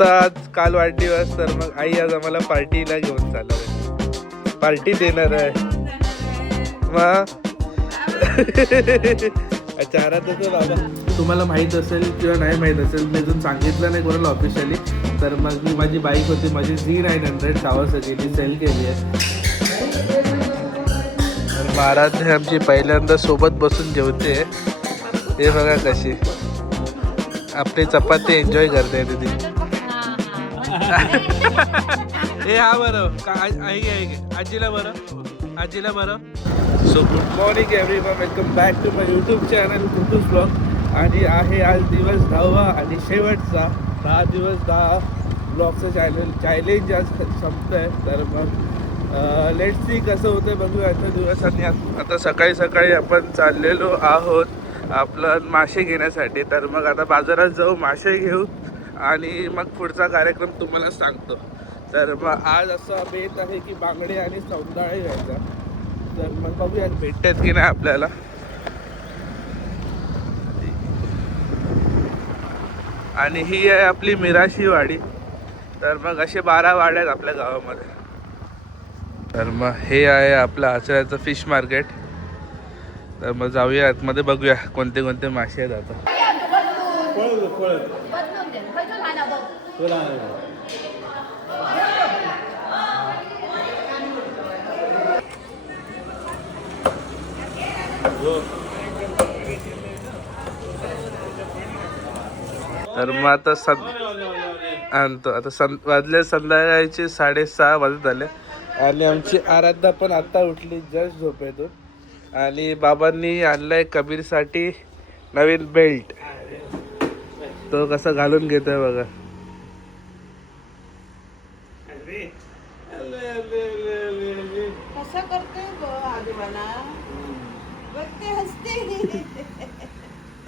आज काल वाढदिवस तर मग आई आज आम्हाला पार्टीला घेऊन चालणार आहे. पार्टी देणार आहे मग आराध्याचं बाबा तुम्हाला माहीत असेल किंवा नाही माहीत असेल, मी अजून सांगितलं नाही कोणाला ऑफिशियली. तर मग मी माझी बाईक होती माझी Z900 कावासाकी सेल केली आहे. तर महाराज आमची पहिल्यांदा सोबत बसून जेवते. हे बघा कशी आपली चपाती एन्जॉय करते दीदी. हे हा बरं आजीला बरं. So good morning everyone, welcome back to my YouTube channel कुतूस ब्लॉग. आणि आहे आज दिवस 10वा आणि शेवटचा 10 दिवस 10 ब्लॉगचं चॅलेंज आज संपतं आहे. तर मग लेट्स सी कसं होतं बघूया आजच्या दिवसांनी. आता सकाळी सकाळी आपण चाललेलो आहोत आपलं मासे घेण्यासाठी. तर मग आता बाजारात जाऊ, मासे घेऊ आणि मग पुढचा कार्यक्रम तुम्हाला सांगतो. तर मग आज असा बेत आहे की बांगडे आणि सौंदाळे घ्यायचा. तर मग बघूया भेटतात की नाही आपल्याला. आणि ही आहे आपली मिराशी वाडी. तर मग असे 12 वाड्या आहेत आपल्या गावामध्ये. तर मग हे आहे आपलं आचऱ्याचं फिश मार्केट. तर मग जाऊया आतमध्ये बघूया कोणते कोणते मासे आहेत आता. तर मग आता आणतो. आता वाजले संध्याकाळचे 6:30 वाजत आले. आणि आमची आराध्या पण आता उठली जस्ट झोपेतून. आणि बाबांनी आणलाय कबीरसाठी नवीन बेल्ट. तो कसा घालून घेतोय बघा.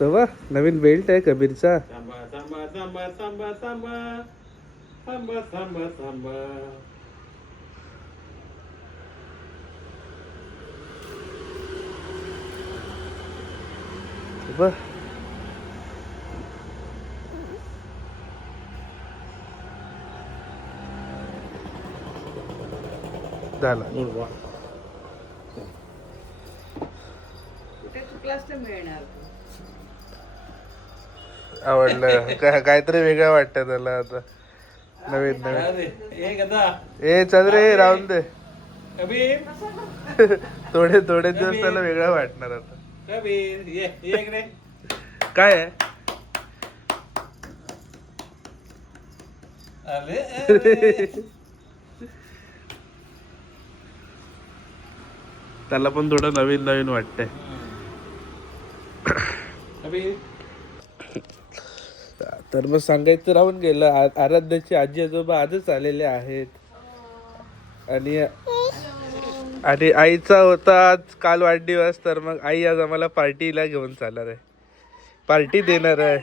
तो बा नवीन बेल्ट आहे कबीरचा. झाला आवडलं. काहीतरी वेगळं वाटतं त्याला आता. नवीन ए चल रे राहून दे. थोडे दिवस त्याला वेगळं वाटणार आता. काय आहे त्याला पण थोडं नवीन वाटतंय. तर मग सांगायचं राहून गेलं, आराध्याचे आजी आजोबा आजच आलेले आहेत. आणि आईचा होता आज काल वाढदिवस. तर मग आई आज आम्हाला पार्टीला घेऊन चालणार आहे. पार्टी देणार आहे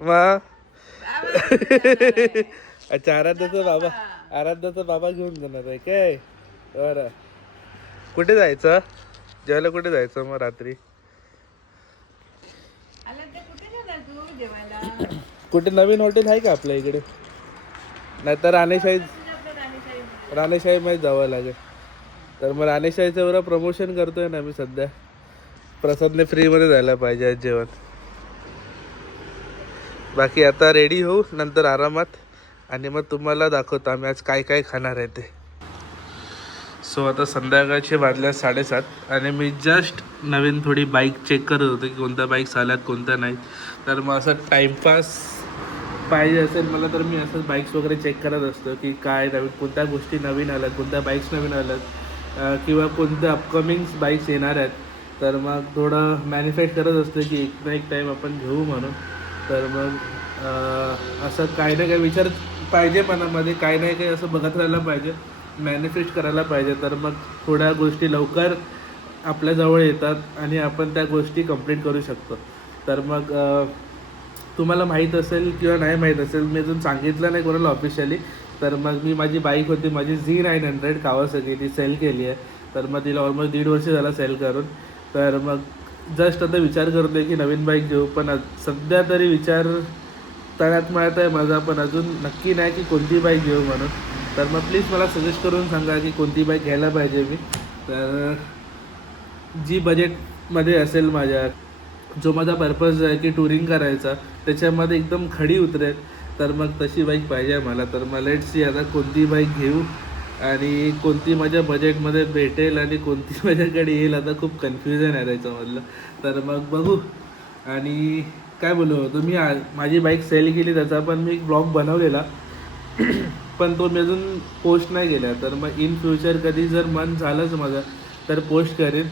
मग अच्छा आराध्याचा बाबा घेऊन जाणार आहे काय. बरं कुठे जायचं जेवायला, कुठे जायचं मग रात्री. कुठे नवीन हॉटेल आहे का आपल्या इकडे. नाहीतर राणेशाही मध्ये जावं लागेल. तर मग राणेशाहीचं एवढं प्रमोशन करतोय ना मी सध्या. प्रसादने फ्रीमध्ये जायला पाहिजे आज जेवण. बाकी आता रेडी होऊ नंतर आरामात. आणि मग तुम्हाला दाखवतो आम्ही आज काय काय खाणार आहे ते. सो आता संध्याकाळचे वाजल्या 7:30 आणि मी जस्ट नवीन थोडी बाईक चेक करत होतो की कोणत्या बाईक्स आल्यात कोणत्या नाहीत. तर मग असं टाईमपास पाहिजे असेल मला तर मी असंच बाईक्स वगैरे चेक करत असतो की काय नवीन कोणत्या गोष्टी नवीन आल्यात, कोणत्या बाईक्स नवीन आल्यात किंवा कोणत्या अपकमिंग बाईक्स येणार आहेत. तर मग थोडं मॅनिफेस्ट करत असतो की एक ना एक टाईम आपण घेऊ म्हणून. तर मग असं काही ना काही विचार पाहिजे मनामध्ये, काही नाही काही असं बघत राहायला पाहिजे, मॅनिफेस्ट करायला पाहिजे. तर मग थोड्या गोष्टी लवकर आपल्याजवळ येतात आणि आपण त्या गोष्टी कंप्लीट करू शकतो. तर मग तुम्हाला माहीत असेल किंवा नाही माहीत असेल, मी अजून सांगितलं नाही कोणाला ऑफिशियली. तर मग मी माझी बाईक होती माझी Z900 कावासाकी सेल केली आहे. तर मग तिला ऑलमोस्ट 1.5 वर्ष झाला सेल करून. तर मग जस्ट आता विचार करतो आहे की नवीन बाईक घेऊ. पण सध्या तरी विचार तळ्यात मळ्यात आहे माझा, पण अजून नक्की नाही की कोणती बाईक घेऊ म्हणून. तर मग प्लीज मला सजेस्ट करून सांगा की कोणती बाईक घ्यायला पाहिजे मी. तर जी बजेटमध्ये असेल माझ्या, जो माझा पर्पज आहे की टुरिंग करायचा, त्याच्यामध्ये एकदम खडी उतरेल, तर मग तशी बाईक पाहिजे मला. तर मग लेट्स सी आता कोणती बाईक घेऊ आणि कोणती माझ्या बजेटमध्ये भेटेल आणि कोणती माझ्याकडे येईल. आता खूप कन्फ्युजन आहे त्याच्यामधलं. तर मग बघू. आणि काय बोलू, तुम्ही माझी बाईक सेल केली त्याचा पण मी एक ब्लॉग बनवलेला पण तो मी अजून पोस्ट नाही केला. तर मग इन फ्युचर कधी जर मन झालंच माझं तर पोस्ट करेन.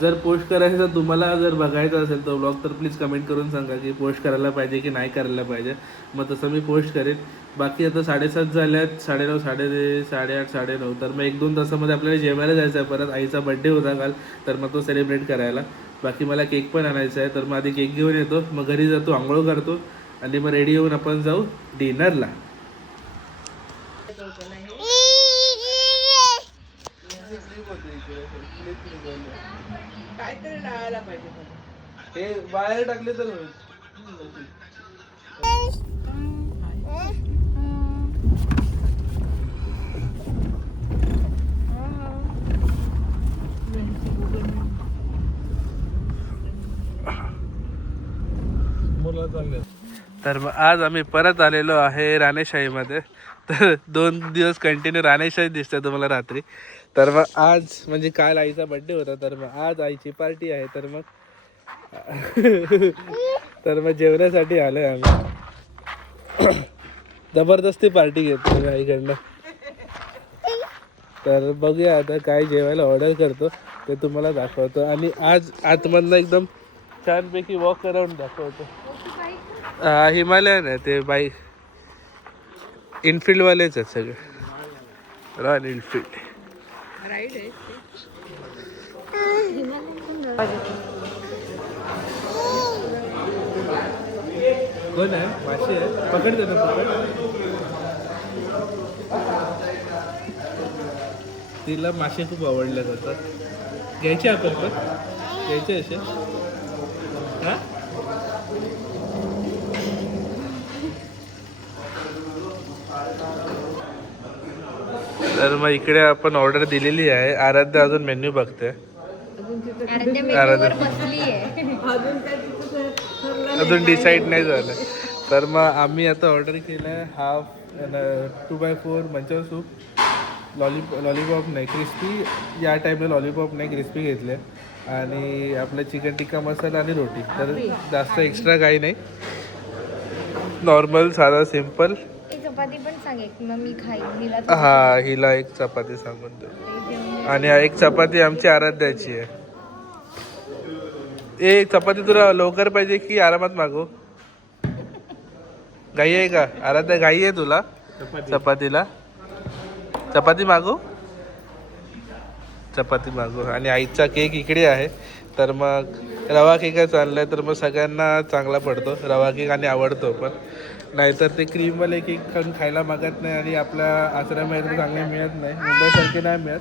जर पोस्ट करायचं तर तुम्हाला जर बघायचं असेल तो ब्लॉग तर प्लीज कमेंट करून सांगा की पोस्ट करायला पाहिजे की नाही करायला पाहिजे. मग तसं मी पोस्ट करेन. बाकी आता 7:30 झाल्यात, 9:30, 8:30, 9:30. तर मग 1-2 तासामध्ये आपल्याला जेवायला जायचं आहे. परत आईचा बड्डे होता काल, तर मग तो सेलिब्रेट करायला. बाकी मला केक पण आणायचा आहे. तर मग आधी केक घेऊन येतो, मग घरी जातो, आंघोळ करतो आणि मग रेडी होऊन आपण जाऊ डिनरला. काहीतरी टाळायला पाहिजे. हे बाहेर टाकले तर होईल. तर मग आज आम्ही परत आलेलो आहे राणेशाहीमध्ये. तर 2 दिवस कंटिन्यू राणेशाही दिसते तुम्हाला रात्री. तर मग आज म्हणजे काल आईचा बड्डे होता, तर मग आज आईची पार्टी आहे. तर मग तर मग जेवण्यासाठी आलोय आम्ही. जबरदस्ती पार्टी घेतो आईकडनं. तर बघूया आता काय जेवायला ऑर्डर करतो ते तुम्हाला दाखवतो. आणि आज आतमधनं एकदम छानपैकी वॉक अराउंड दाखवतो. हिमालयन आहे ते बाईक, इनफिल्डवालेच आहेत सगळे. रॉयल एनफिल्ड राईड आहे. कोण आहे? माशी आहे, पकडते ना, पकड. तिला मासे खूप आवडले जातात. घ्यायचे आपण पण, घ्यायचे असे. हां तर मग इकडे आपण ऑर्डर दिलेली आहे. आराध्या अजून मेन्यू बघते. अजून डिसाईड नाही झालं. तर मग आम्ही आता ऑर्डर केलं आहे half 2x4 Manchar soup, lollipop नाही क्रिस्पी, या टाईपला लॉलीपॉप नाही क्रिस्पी घेतले, आणि आपलं चिकन टिक्का मसाला आणि रोटी. तर जास्त एक्स्ट्रा काही नाही, नॉर्मल साधा सिम्पल. चपाती पण सांगे मग मी खाईन. हा, हिला एक चपाती सांगून दे. आणि एक चपाती आमची आराध्याची आहे. ए चपाती तुला लवकर पाहिजे की आरामात मागू? घाई आहे का आराध्या? घाई आहे तुला चपातीला? चपाती मागू? चपाती मागू. आणि आईचा केक इकडे आहे. तर मग रवा केकच आणलाय, तर मग सगळ्यांना चांगला पडतो रवा केक आणि आवडतो पण. नाहीतर ते क्रीमवाले केक खायला मागत नाही, आणि आपल्या आश्रमामध्ये चांगले मिळत नाही, मुंबईसारखे नाही मिळत.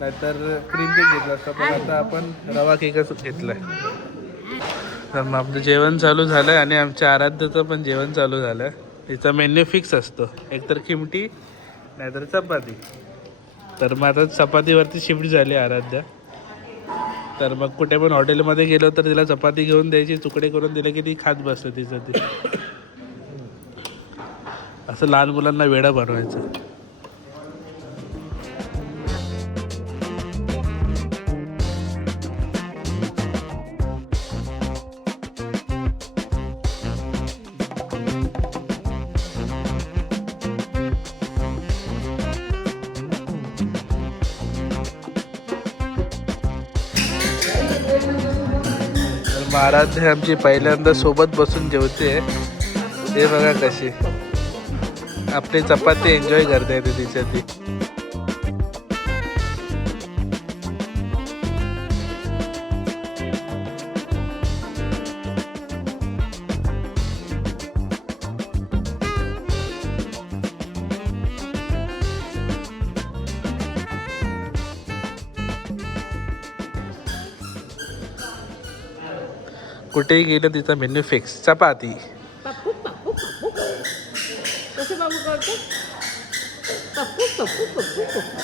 नाहीतर क्रीम केक घेतला असता, पण आता आपण रवा केकच घेतला आहे. तर मग आपलं जेवण चालू झालं आहे, आणि आमच्या आराध्याचं पण जेवण चालू झालं आहे. तिचा मेन्यू फिक्स असतो, एकतर खिमटी नाहीतर चपाती. तर मग आता चपातीवरती शिफ्ट झाली आराध्या. तर मग कुठे पण हॉटेलमध्ये गेलो तर तिला चपाती घेऊन द्यायची, तुकडे करून दिले की ती खात बसते तिचं ती. असं लहान मुलांना वेडा बनवायचं. महाराज आमची पहिल्यांदा सोबत बसून जेवते. हे बघा कशी आपली चपाती एन्जॉय करता येते तिच्या ती. कुठेही गेलं तिचा मेन्यू फिक्स चपाती. कसं बाबू करतो पप्पू पप्पू पप्पू पप्पू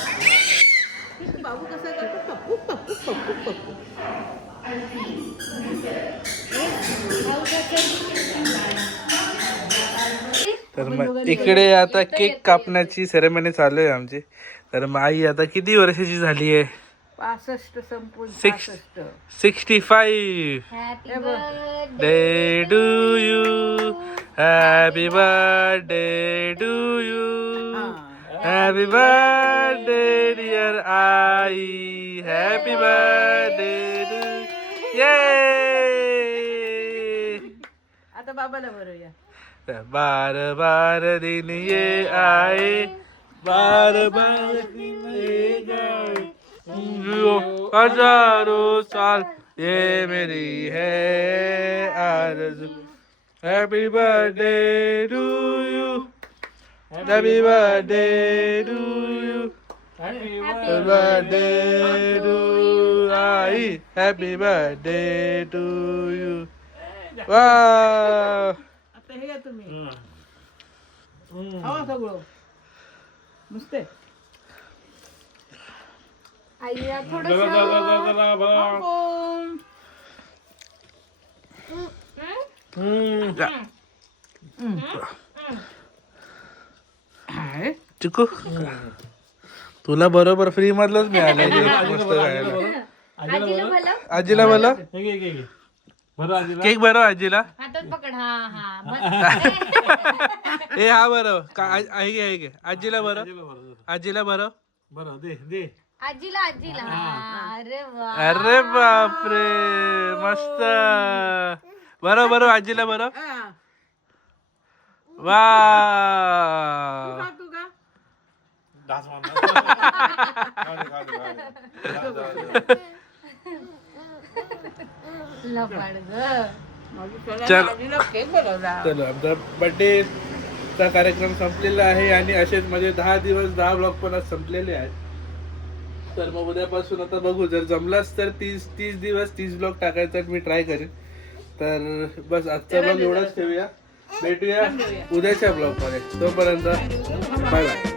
बाबू कसा करतो पप्पू पप्पू पप्पू पप्पू तर मग इकडे आता केक कापण्याची सेरेमनी चालू आहे आमची. तर मग आई आता किती वर्षाची झाली आहे? 65 संपून 65. Happy day to you, happy birthday to you, happy birthday dear आई, हॅपी बर्थडे टू ये. आता बाबाला बरोया बार बार दिन ये आए, बार बार दिन ये गए, हजारों साल ये मेरी है आरज़ू. Happy birthday to you, happy birthday to you, happy birthday to आई, हैप्पी बर्थडे टू यू. वाह. आता हे घ्या तुम्ही खावा सगळं नुसते आईला थोडं चिकू तुला बरोबर फ्री मधलंच मिळालं मस्त खायला. आजीला बोलव. आजीला बोला केक बरं आजीला. हातात पकड. हा हा बस. ए हा बरं आहे घे आजीला बरं, आजीला बरं बरं दे दे आजीला आजीला. हा, अरे वा. अरे बापरे मस्त. बरं बरं आजीला बरं. वा तू का लपाड ग. चल. केक बनवला चलो आमचा बर्थडे चा कार्यक्रम संपलेला आहे आणि असेच म्हणजे 10 दिवस 10 ब्लॉग पण आज संपलेले आहेत. तर मग उद्यापासून आता बघू, जर जमलाच तर 30 दिवस 30 ब्लॉग टाकायचा मी ट्राय करेन. तर बस आजचा ब्लॉग एवढाच ठेवूया. भेटूया उद्याच्या ब्लॉग मध्ये. तोपर्यंत बाय बाय.